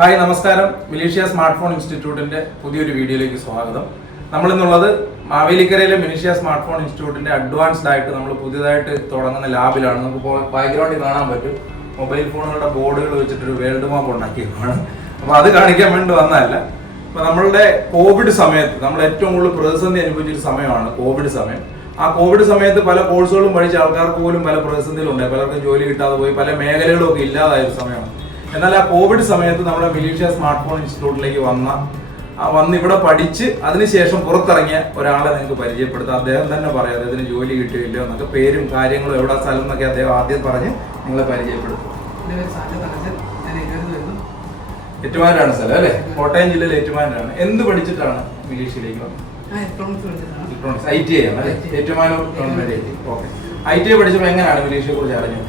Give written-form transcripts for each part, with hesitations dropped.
Hi നമസ്കാരം. Militia smart phone ഇൻസ്റ്റിറ്റ്യൂട്ടിന്റെ പുതിയൊരു വീഡിയോയിലേക്ക് സ്വാഗതം. നമ്മളിന്നുള്ളത് മാവേലിക്കരയിലെ മിലീഷ്യ സ്മാർട്ട് ഫോൺ ഇൻസ്റ്റിറ്റ്യൂട്ടിന്റെ അഡ്വാൻസ്ഡ് ആയിട്ട് നമ്മൾ പുതിയതായിട്ട് തുടങ്ങുന്ന ലാബിലാണ്. നമുക്ക് ബാക്ക്ഗ്രൗണ്ടിൽ കാണാൻ പറ്റും മൊബൈൽ ഫോണുകളുടെ ബോർഡുകൾ വെച്ചിട്ടൊരു വേൾഡ് മാപ്പ് ഉണ്ടാക്കിയതാണ്. അപ്പോൾ അത് കാണിക്കാൻ വേണ്ടി വന്നതല്ല. അപ്പോൾ നമ്മളുടെ കോവിഡ് സമയത്ത് നമ്മൾ ഏറ്റവും കൂടുതൽ പ്രതിസന്ധി അനുഭവിച്ചൊരു സമയമാണ് കോവിഡ് സമയം. ആ കോവിഡ് സമയത്ത് പല കോഴ്സുകളും പഠിച്ച ആൾക്കാർക്ക് പോലും പല പ്രതിസന്ധികളുണ്ടായി. പലർക്കും ജോലി കിട്ടാതെ പോയി, പല മേഖലകളും ഒക്കെ ഇല്ലാതായ ഒരു സമയമാണ്. എന്നാൽ ആ കോവിഡ് സമയത്ത് നമ്മുടെ മിലീഷ്യ സ്മാർട്ട് ഫോൺ ഇൻസ്റ്റിറ്റ്യൂട്ടിലേക്ക് വന്ന് ഇവിടെ പഠിച്ച് അതിനുശേഷം പുറത്തിറങ്ങിയ ഒരാളെ നിങ്ങൾക്ക് പരിചയപ്പെടുത്താം. അദ്ദേഹം തന്നെ പറയാം അദ്ദേഹത്തിന് ജോലി കിട്ടിയില്ല എന്നൊക്കെ, പേരും കാര്യങ്ങളും എവിടെ സ്ഥലം എന്നൊക്കെ അദ്ദേഹം ആദ്യം പറഞ്ഞ് നിങ്ങളെ പരിചയപ്പെടുത്തും. ഏറ്റുമാനാണ് സ്ഥലം അല്ലേ? കോട്ടയം ജില്ലയിൽ ഏറ്റുമാനാണ്. എന്ത് പഠിച്ചിട്ടാണ് മിലീഷ്യയിലേക്ക് വന്നത്? ഇലക്ട്രോണിക്സ് ITI ആണ് അല്ലേ? Ettumanoor government ITI. Okay. ITI പഠിച്ചപ്പോൾ എങ്ങനെയാണ് മിലീഷ്യയെ കുറിച്ച് അറിഞ്ഞത്?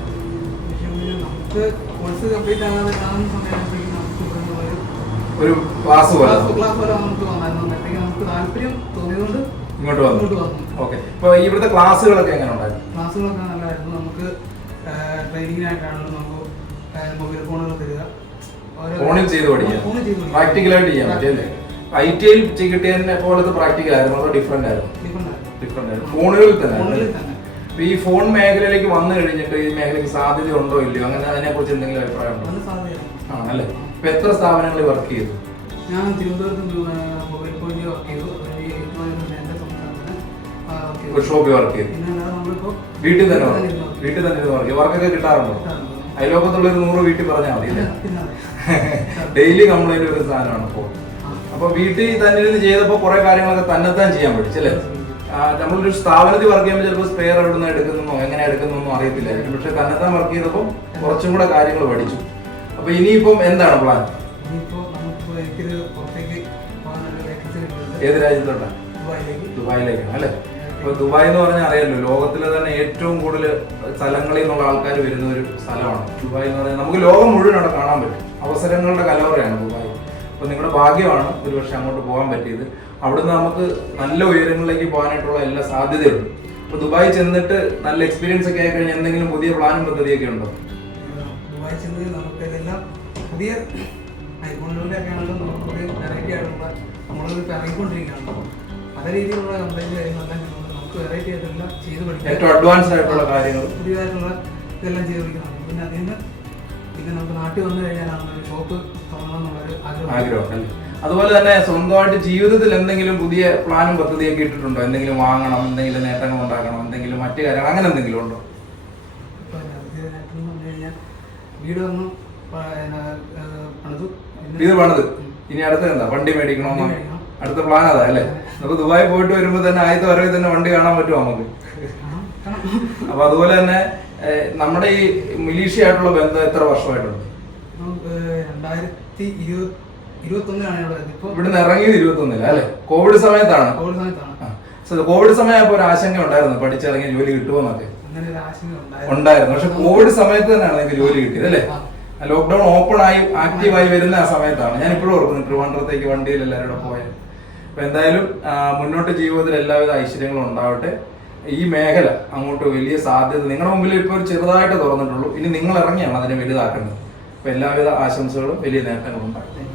ഒരു ക്ലാസ് പോലെ ഇങ്ങോട്ട് വന്നു. ഓക്കെ. ഇപ്പൊ ഇവിടുത്തെ ക്ലാസ്സുകളൊക്കെ എങ്ങനെ ഉണ്ടായിരുന്നു? ക്ലാസ്സുകളൊക്കെ നല്ലതായിരുന്നു. നമുക്ക് ട്രെയിനിങ്ങിനായിട്ടാണെങ്കിലും നമുക്ക് മൊബൈൽ ഫോണുകൾ തരിക, ഫോണിൽ ചെയ്ത് പഠിക്കാം, പ്രാക്ടിക്കലായിട്ട് ചെയ്യാൻ പറ്റിയല്ലേ? ITIയിൽ കിട്ടിയതിനെ പോലത്തെ പ്രാക്ടിക്കൽ ആയിരുന്നു, അതോ ഡിഫറെന്റ് ആയിരുന്നു? ഡിഫറെന്റ് ആയിരുന്നു. ഫോണുകളിൽ തന്നെ. ഈ ഫോൺ മേഖലയിലേക്ക് വന്നു കഴിഞ്ഞിട്ട് ഈ മേഖലയ്ക്ക് സാധ്യത ഉണ്ടോ ഇല്ലയോ, അങ്ങനെ അതിനെ കുറിച്ച് എന്തെങ്കിലും അഭിപ്രായം ഉണ്ടോ? ആണല്ലേ. ഇപ്പൊ എത്ര സ്ഥാപനങ്ങളിൽ വർക്ക് ചെയ്തു? ഞാൻ തിരുവനന്തപുരത്ത് മൊബൈൽ ഫോണിൽ വർക്ക് ചെയ്തു. ഒരു ഷോപ്പിൽ വർക്ക് ചെയ്തു. വീട്ടിൽ തന്നെ വർക്ക്. വർക്കൊക്കെ കിട്ടാറുണ്ടോ? അയലോകത്തുള്ള ഒരു 100 വീട്ടിൽ പറഞ്ഞാൽ മതി അല്ലേ? ഡെയിലി കംപ്ലൈന്റ് ഒരു സാധനമാണ് ഫോൺ. അപ്പൊ വീട്ടിൽ തന്നെ ഇരുന്ന് ചെയ്തപ്പോ കുറെ കാര്യങ്ങളൊക്കെ തന്നെത്താൻ ചെയ്യാൻ പഠിച്ചല്ലേ? നമ്മളൊരു സ്ഥാപനത്തിൽ വർക്ക് ചെയ്യുമ്പോൾ ചിലപ്പോൾ സ്പെയർ എവിടെ നിന്ന് എടുക്കുന്നോ എങ്ങനെ എടുക്കുന്നൊന്നും അറിയത്തില്ലായിരിക്കും. പക്ഷെ തന്നെത്താൻ വർക്ക് ചെയ്തപ്പോൾ കുറച്ചും കൂടെ കാര്യങ്ങൾ പഠിച്ചു. അപ്പൊ ഇനിയിപ്പം എന്താണ് പ്ലാൻ? ഏത് രാജ്യത്തോട്ടാണ്? ദുബായിലേക്കാണ് അല്ലെ? ഇപ്പൊ ദുബായ് എന്ന് പറഞ്ഞാൽ അറിയാലോ, ലോകത്തിലെ തന്നെ ഏറ്റവും കൂടുതൽ സ്ഥലങ്ങളിൽ നിന്നുള്ള ആൾക്കാർ വരുന്ന ഒരു സ്ഥലമാണ് ദുബായ് എന്ന് പറഞ്ഞാൽ. നമുക്ക് ലോകം മുഴുവൻ അവിടെ കാണാൻ പറ്റും. അവസരങ്ങളുടെ കലവറയാണ് ദുബായ്. അപ്പൊ നിങ്ങളുടെ ഭാഗ്യമാണ് ഒരു പക്ഷെ അങ്ങോട്ട് പോകാൻ പറ്റിയത്. അവിടുന്ന് നമുക്ക് നല്ല ഉയരങ്ങളിലേക്ക് പോകാനായിട്ടുള്ള എല്ലാ സാധ്യതയുണ്ട്. അപ്പൊ ദുബായ് ചെന്നിട്ട് നല്ല എക്സ്പീരിയൻസ് ഒക്കെ ആയി കഴിഞ്ഞാൽ എന്തെങ്കിലും പുതിയ പ്ലാനും പദ്ധതിയൊക്കെ ഉണ്ടോ? ദുബായ് ചെന്ന് നമുക്ക് ഇതെല്ലാം പുതിയ ഐഫോണുകളിലൊക്കെ ആണെങ്കിലും നമുക്ക് പുതിയ വെറൈറ്റി ആയിട്ടുള്ള നമ്മളിപ്പോൾ ഇറങ്ങിക്കൊണ്ടിരിക്കുകയാണ്. പല രീതിയിലുള്ള കംപ്ലൈൻറ്റ് കാര്യങ്ങളെല്ലാം നമുക്ക് വെറൈറ്റി ആയിട്ടെല്ലാം ചെയ്ത് പഠിക്കാം. ഏറ്റവും അഡ്വാൻസ്ഡ് ആയിട്ടുള്ള കാര്യങ്ങൾ പുതിയതായിട്ടുള്ള ഇതെല്ലാം ചെയ്ത് പഠിക്കണം. പിന്നെ അതിന് നമുക്ക് നാട്ടിൽ വന്നു കഴിഞ്ഞാലാണ് ഒരു ഷോപ്പ് തുടങ്ങണം എന്നുള്ളൊരു ആഗ്രഹം. അതുപോലെ തന്നെ സ്വന്തമായിട്ട് ജീവിതത്തിൽ എന്തെങ്കിലും പുതിയ പ്ലാനും പദ്ധതിയൊക്കെ ഇട്ടിട്ടുണ്ടോ? എന്തെങ്കിലും വാങ്ങണം, എന്തെങ്കിലും നേട്ടങ്ങൾ ഉണ്ടാക്കണം, എന്തെങ്കിലും മറ്റു കാര്യങ്ങൾ അങ്ങനെ എന്തെങ്കിലും ഉണ്ടോ? വീട് വന്നു പണിത് ഇനി അടുത്ത എന്താ? വണ്ടി മേടിക്കണമെന്നോ? അടുത്ത പ്ലാൻ അതാ അല്ലേ? നമുക്ക് ദുബായി പോയിട്ട് വരുമ്പോ തന്നെ ആദ്യത്തെ വരവിൽ തന്നെ വണ്ടി കാണാൻ പറ്റുമോ നമുക്ക്? അപ്പൊ അതുപോലെ തന്നെ നമ്മുടെ ഈ മിലീഷ്യ ആയിട്ടുള്ള ബന്ധം എത്ര വർഷമായിട്ടുണ്ട്? 2021 ഇവിടുന്ന് ഇറങ്ങിയത് 2021 അല്ലെ? കോവിഡ് സമയത്താണ്. കോവിഡ് സമയപ്പോ ഒരു ആശങ്ക ഉണ്ടായിരുന്നു, പഠിച്ചിറങ്ങി ജോലി കിട്ടുമോന്നൊക്കെ ഉണ്ടായിരുന്നു. പക്ഷെ കോവിഡ് സമയത്ത് തന്നെയാണ് നിങ്ങൾക്ക് ജോലി കിട്ടിയത് അല്ലേ? ലോക്ക്ഡൌൺ ഓപ്പൺ ആയി ആക്റ്റീവായി വരുന്ന ആ സമയത്താണ്. ഞാൻ ഇപ്പോഴും ഓർക്കുന്നു ട്രിവാൻഡ്രത്തേക്ക് വണ്ടിയിൽ എല്ലാവരും കൂടെ പോയത്. അപ്പൊ എന്തായാലും മുന്നോട്ട് ജീവിതത്തിൽ എല്ലാവിധ ഐശ്വര്യങ്ങളും ഉണ്ടാവട്ടെ. ഈ മേഖല അങ്ങോട്ട് വലിയ സാധ്യത നിങ്ങളുടെ മുമ്പിൽ ഇപ്പോൾ ഒരു ചെറുതായിട്ട് തുറന്നിട്ടുള്ളൂ. ഇനി നിങ്ങൾ ഇറങ്ങിയാണ് അതിനെ വലുതാക്കേണ്ടത്. അപ്പൊ എല്ലാവിധ ആശംസകളും വലിയ നേട്ടങ്ങളും ഉണ്ടാകും.